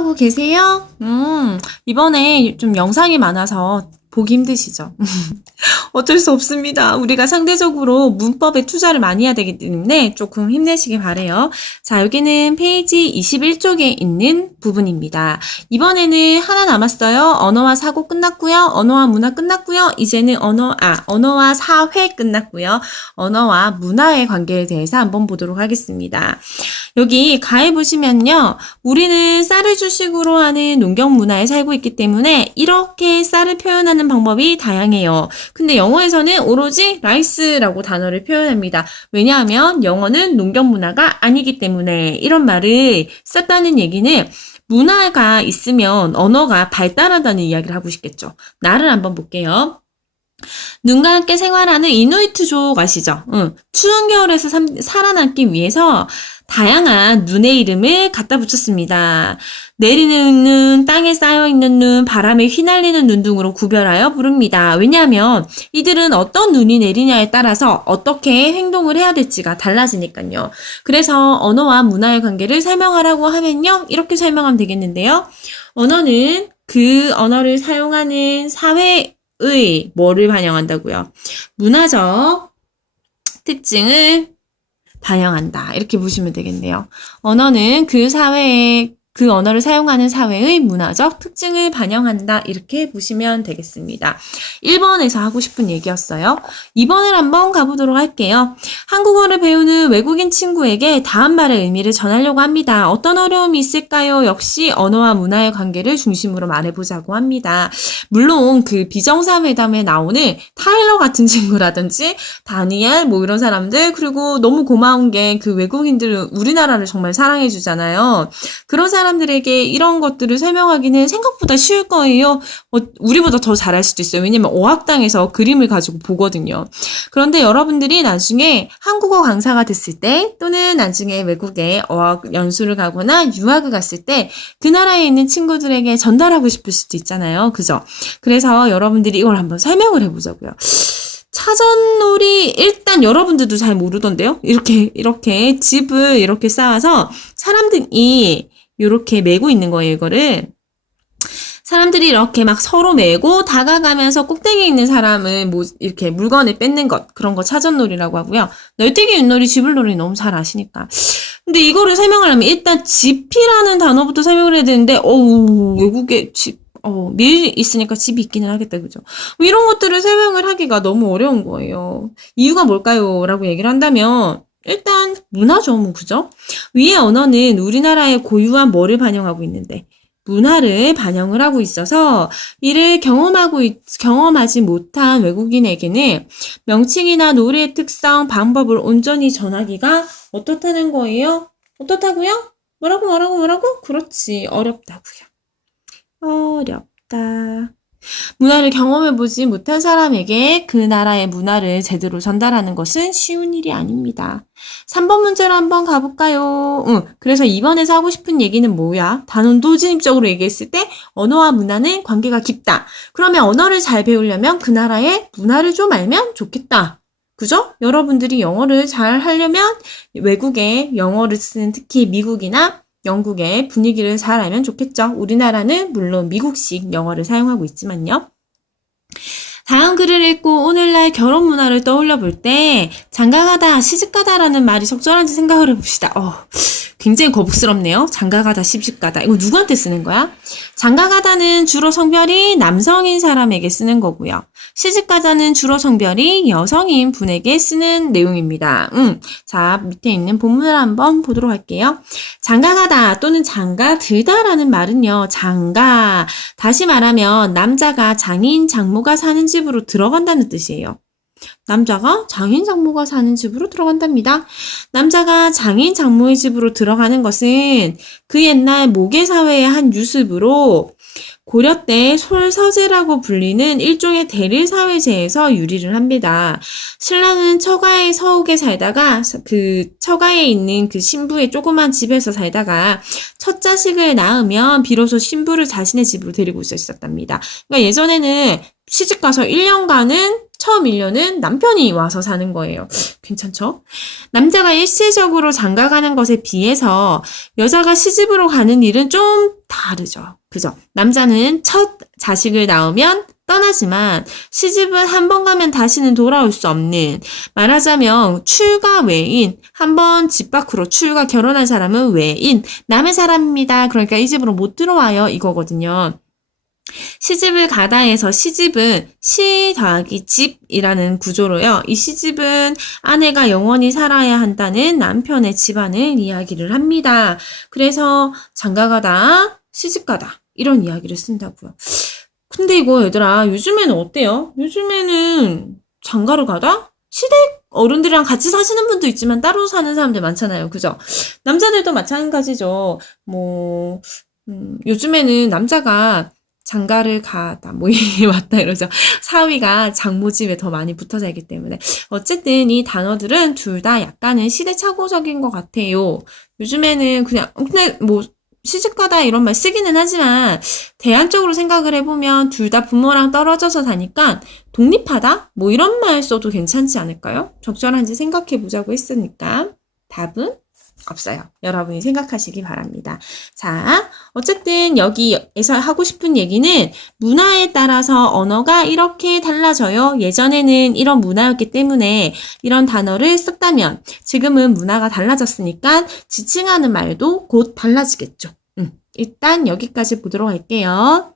하고 계세요? 이번에 좀 영상이 많아서 보기 힘드시죠? 어쩔 수 없습니다. 우리가 상대적으로 문법에 투자를 많이 해야 되기 때문에 조금 힘내시길 바래요. 자, 여기는 페이지 21쪽에 있는 부분입니다. 이번에는 하나 남았어요. 언어와 사고 끝났고요. 언어와 문화 끝났고요. 이제는 언어와 사회 끝났고요. 언어와 문화의 관계에 대해서 한번 보도록 하겠습니다. 여기 가에 보시면요. 우리는 쌀을 주식으로 하는 농경 문화에 살고 있기 때문에 이렇게 쌀을 표현하는 방법이 다양해요. 근데 영어에서는 오로지 라이스라고 단어를 표현합니다. 왜냐하면 영어는 농경 문화가 아니기 때문에 이런 말을 썼다는 얘기는 문화가 있으면 언어가 발달한다는 이야기를 하고 싶겠죠. 나를 한번 볼게요. 눈과 함께 생활하는 이누이트족 아시죠? 추운 겨울에서 살아남기 위해서 다양한 눈의 이름을 갖다 붙였습니다. 내리는 눈, 땅에 쌓여있는 눈, 바람에 휘날리는 눈 등으로 구별하여 부릅니다. 왜냐하면 이들은 어떤 눈이 내리냐에 따라서 어떻게 행동을 해야 될지가 달라지니까요. 그래서 언어와 문화의 관계를 설명하라고 하면요. 이렇게 설명하면 되겠는데요. 언어는 그 언어를 사용하는 사회의 뭐를 반영한다고요? 문화적 특징을 반영한다. 이렇게 보시면 되겠네요. 언어는 그 언어를 사용하는 사회의 문화적 특징을 반영한다. 이렇게 보시면 되겠습니다. 1번에서 하고 싶은 얘기였어요. 2번을 한번 가보도록 할게요. 한국어를 배우는 외국인 친구에게 다음 말의 의미를 전하려고 합니다. 어떤 어려움이 있을까요? 역시 언어와 문화의 관계를 중심으로 말해보자고 합니다. 물론 그 비정상회담에 나오는 타일러 같은 친구라든지 다니엘 뭐 이런 사람들, 그리고 너무 고마운 게 그 외국인들은 우리나라를 정말 사랑해주잖아요. 그런 사람들에게 이런 것들을 설명하기는 생각보다 쉬울 거예요. 우리보다 더 잘할 수도 있어요. 왜냐면 어학당에서 그림을 가지고 보거든요. 그런데 여러분들이 나중에 한국어 강사가 됐을 때 또는 나중에 외국에 어학 연수를 가거나 유학을 갔을 때 그 나라에 있는 친구들에게 전달하고 싶을 수도 있잖아요. 그죠? 그래서 여러분들이 이걸 한번 설명을 해보자고요. 사전놀이 일단 여러분들도 잘 모르던데요. 이렇게 집을 이렇게 쌓아서 사람들이 이렇게 메고 있는 거예요. 이거를 사람들이 이렇게 막 서로 메고 다가가면서 꼭대기에 있는 사람을 이렇게 물건을 뺏는 것, 그런 거 사전놀이라고 하고요. 널뛰기, 윷놀이, 쥐불놀이 너무 잘 아시니까. 근데 이거를 설명하려면 일단 집이라는 단어부터 설명을 해야 되는데 외국에 밀 있으니까 집이 있기는 하겠다, 그죠? 이런 것들을 설명을 하기가 너무 어려운 거예요. 이유가 뭘까요? 라고 얘기를 한다면 일단 문화죠, 뭐, 그죠? 위의 언어는 우리나라의 고유한 뭐를 반영하고 있는데 문화를 반영을 하고 있어서 이를 경험하지 못한 외국인에게는 명칭이나 노래의 특성, 방법을 온전히 전하기가 어떻다는 거예요? 어떻다고요? 뭐라고? 그렇지, 어렵다고요. 어렵다. 문화를 경험해보지 못한 사람에게 그 나라의 문화를 제대로 전달하는 것은 쉬운 일이 아닙니다. 3번 문제로 한번 가볼까요? 그래서 2번에서 하고 싶은 얘기는 뭐야? 단원도진입적으로 얘기했을 때 언어와 문화는 관계가 깊다. 그러면 언어를 잘 배우려면 그 나라의 문화를 좀 알면 좋겠다. 그죠? 여러분들이 영어를 잘 하려면 외국에 영어를 쓰는 특히 미국이나 영국의 분위기를 잘 알면 좋겠죠. 우리나라는 물론 미국식 영어를 사용하고 있지만요. 다음 글을 읽고 오늘날 결혼 문화를 떠올려 볼 때 장가가다, 시집가다라는 말이 적절한지 생각을 해봅시다. 굉장히 거북스럽네요. 장가가다, 시집가다. 이거 누구한테 쓰는 거야? 장가가다는 주로 성별이 남성인 사람에게 쓰는 거고요. 시집가다는 주로 성별이 여성인 분에게 쓰는 내용입니다. 자, 밑에 있는 본문을 한번 보도록 할게요. 장가가다 또는 장가들다라는 말은요. 장가, 다시 말하면 남자가 장인, 장모가 사는 집으로 들어간다는 뜻이에요. 남자가 장인, 장모가 사는 집으로 들어간답니다. 남자가 장인, 장모의 집으로 들어가는 것은 그 옛날 모계사회의 한 유습으로 고려 때 솔서제라고 불리는 일종의 대릴사회제에서 유리를 합니다. 신랑은 처가의 서욱에 살다가 그 처가에 있는 그 신부의 조그만 집에서 살다가 첫 자식을 낳으면 비로소 신부를 자신의 집으로 데리고 있었답니다. 그러니까 예전에는 시집가서 1년간은 처음 1년은 남편이 와서 사는 거예요. 괜찮죠? 남자가 일시적으로 장가가는 것에 비해서 여자가 시집으로 가는 일은 좀 다르죠. 그죠? 남자는 첫 자식을 낳으면 떠나지만 시집은 한 번 가면 다시는 돌아올 수 없는, 말하자면 출가 외인, 한 번 집 밖으로 출가 결혼한 사람은 외인, 남의 사람입니다. 그러니까 이 집으로 못 들어와요. 이거거든요. 시집을 가다 해서 시집은 시 더하기 집이라는 구조로요. 이 시집은 아내가 영원히 살아야 한다는 남편의 집안을 이야기를 합니다. 그래서 장가가다, 시집가다 이런 이야기를 쓴다고요. 근데 이거 얘들아, 요즘에는 어때요? 요즘에는 장가를 가다? 시댁 어른들이랑 같이 사시는 분도 있지만 따로 사는 사람들 많잖아요. 그죠? 남자들도 마찬가지죠. 요즘에는 남자가 장가를 가다, 이게 맞다 이러죠. 사위가 장모 집에 더 많이 붙어 살기 때문에. 어쨌든 이 단어들은 둘 다 약간은 시대착오적인 것 같아요. 요즘에는 그냥, 근데 시집가다 이런 말 쓰기는 하지만, 대안적으로 생각을 해보면 둘 다 부모랑 떨어져서 사니까 독립하다? 이런 말 써도 괜찮지 않을까요? 적절한지 생각해 보자고 했으니까. 답은 없어요. 여러분이 생각하시기 바랍니다. 자, 어쨌든 여기에서 하고 싶은 얘기는 문화에 따라서 언어가 이렇게 달라져요. 예전에는 이런 문화였기 때문에 이런 단어를 썼다면 지금은 문화가 달라졌으니까 지칭하는 말도 곧 달라지겠죠. 일단 여기까지 보도록 할게요.